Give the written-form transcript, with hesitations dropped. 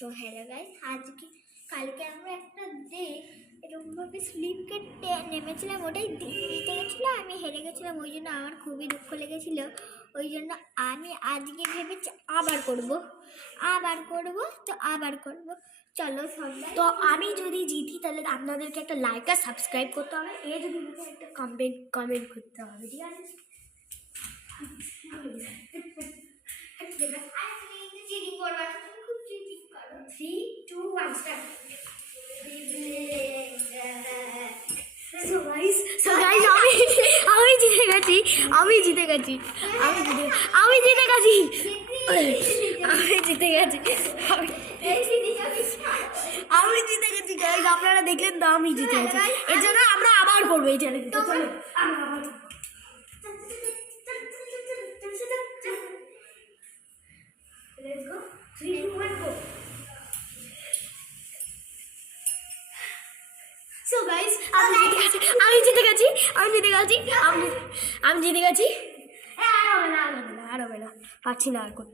তো hello guys, কালকে আমরা একটা ডে এরকমভাবে স্লিপ কেটে নেমেছিলাম, ওটাই জিতে গেছিলো, আমি হেরে গেছিলাম। ওই জন্য আমার খুবই দুঃখ লেগেছিল। ওই জন্য আমি আজকে ভেবেছি আবার করব। চলো সবাই। তো আমি যদি জিতি তাহলে আপনাদেরকে একটা লাইক আর সাবস্ক্রাইব করতে হবে, যদি একটা কমেন্ট করতে হবে, ঠিক আছে? চিটিং করবা, খুব চিটিং করো। 3, 2, 1 স্টার্ট। আমি জিতে গেছি। আমি জিতে গেছি গাইস, আপনারা দেখলেন তো আমি জিতে গেছি। এর জন্য আমরা আবার করবো এই চ্যালেঞ্জটা। চলো Let's go. 3, 2, 1, go. So guys, আমি জিতে গেছি। আর হবে না, পারছি না আর করতে।